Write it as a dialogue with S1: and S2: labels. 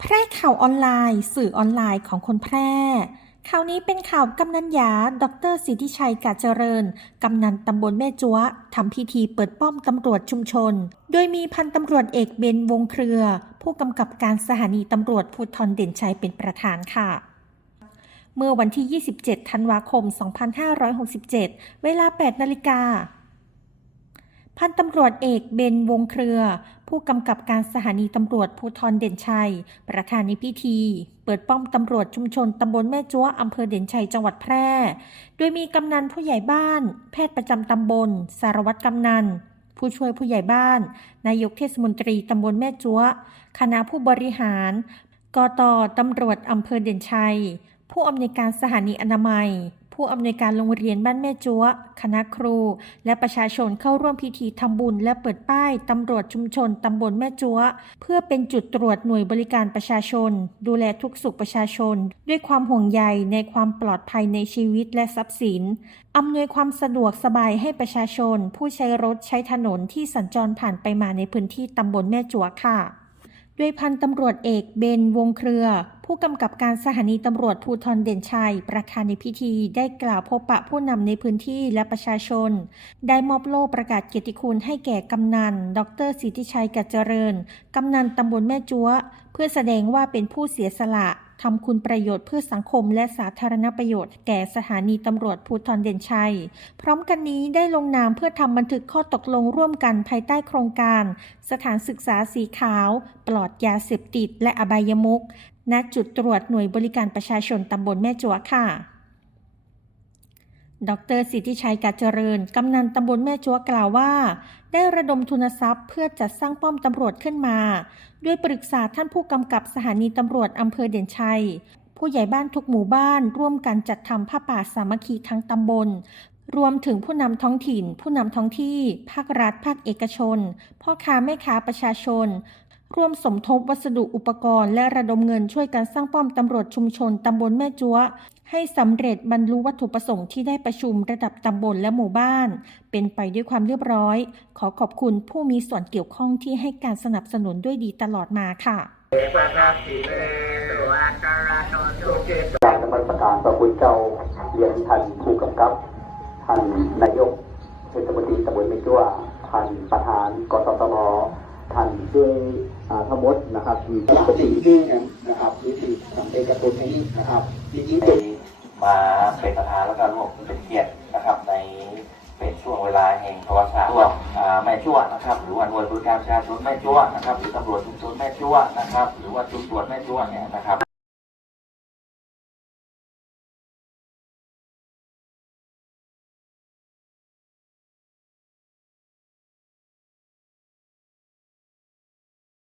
S1: แพร่ข่าวออนไลน์ สื่อออนไลน์ของคนแพร่ข่าวนี้เป็นข่าวกำนันยา ดรสิทธิชัยกาเจริญ กำนันตำบลแม่จัวทำพิธีเปิดป้อมตำรวจชุมชน โดยมีพันตำรวจเอกเบนวงเครือ ผู้กำกับการสถานีตำรวจภูธรเด่นชัยเป็นประธานค่ะ เมื่อวันที่ 27 ธันวาคม 2567 เวลา 8 นาฬิกา พันตำรวจเอกเบนวงเครือ ผู้กำกับการสถานีตำรวจภูธรเด่นชัย ประธานในพิธี เปิดป้อมตำรวจชุมชนตำบลแม่จั้วอำเภอเด่นชัยจังหวัดแพร่ โดยมีกำนันผู้ใหญ่บ้าน แพทย์ประจำตำบล สารวัตรกำนัน ผู้ช่วยผู้ใหญ่บ้าน นายกเทศมนตรีตำบลแม่จั้ว คณะผู้บริหาร กตตำรวจอำเภอเด่นชัย ผู้อำนวยการสถานีอนามัย ผู้อำนวยการโรงเรียนบ้านแม่จัวคณะครู และประชาชนเข้าร่วมพิธีทำบุญและเปิดป้ายตำรวจชุมชนตำบลแม่จัวเพื่อเป็นจุดตรวจหน่วยบริการประชาชน ดูแลทุกสุขประชาชน ด้วยความห่วงใยในความปลอดภัยในชีวิตและทรัพย์สินอำนวยความสะดวกสบายให้ประชาชน ผู้ใช้รถใช้ถนนที่สัญจรผ่านไปมาในพื้นที่ตำบลแม่จัวค่ะ ด้วยพันตำรวจเอกเบนวงเครือ ผู้กำกับการสถานีตำรวจภูทรเด่นชัย ประธานในพิธีได้กล่าวพบปะผู้นำในพื้นที่และประชาชน ได้มอบโล่ประกาศเกียรติคุณให้แก่กำนัน ดรสิทธิชัยกัจเจริญ กำนันตำบลแม่จั้วเพื่อแสดงว่าเป็นผู้เสียสละ ทำคุณประโยชน์เพื่อสังคมและสาธารณประโยชน์ แก่สถานีตำรวจภูธรเด่นชัย พร้อมกันนี้ได้ลงนามเพื่อทำบันทึกข้อตกลงร่วมกันภายใต้โครงการ สถานศึกษาสีขาว ปลอดยาเสพติด และอบายมุขณจุดตรวจหน่วยบริการประชาชนตำบลแม่จัวค่ะ ดรสิทธิชัยกาจเจริญ กำนันตำบลแม่จัวกล่าวว่า ได้ระดมทุนทรัพย์เพื่อจัดสร้างป้อมตำรวจขึ้นมา ด้วยปรึกษาท่านผู้กำกับสถานีตำรวจอำเภอเด่นชัย ผู้ใหญ่บ้านทุกหมู่บ้านร่วมกันจัดทำผ้าป่าสามัคคีทั้งตำบล รวมถึงผู้นำท้องถิ่น ผู้นำท้องที่ ภาครัฐ ภาคเอกชน พ่อค้าแม่ค้าประชาชน ร่วมสมทบวัสดุอุปกรณ์ และระดมเงินช่วยกันสร้างป้อมตำรวจชุมชนตำบลแม่จั้ว ให้สำเร็จบรรลุวัตถุประสงค์ที่ได้ประชุมระดับตำบลและหมู่บ้าน เป็นไปด้วยความเรียบร้อย ขอขอบคุณผู้มีส่วนเกี่ยวข้องที่ให้การสนับสนุนด้วยดีตลอดมาค่ะ
S2: เอปะทัพสิเลตัวอัตระโนตุเกต
S3: การนมัสการพระคุณเจ้าเรียนท่านผู้กำกับ ท่านนายกเทศมนตรีตำบลเมจั่วท่านประธานกสทมท่านด้วยอ่าทั้งหมดนะครับมีปฏิที่นะครับวิธีทำเอกชนนี้นะครับที่ยิ่งใหญ่
S4: มาเป็นประธานแล้วก็ร่วมเป็นเกียรตินะครับ ในเป็นช่วงเวลาแห่งภาวะชาสตร์ร่วมอ่าแม่จั่วนะครับ หรือว่าหน่วยบริการประชาชนแม่จั่วนะครับ หรือตำรวจชุมชนแม่จั่วนะครับ หรือว่าจุดตรวจแม่จั่วเนี่ยนะครับ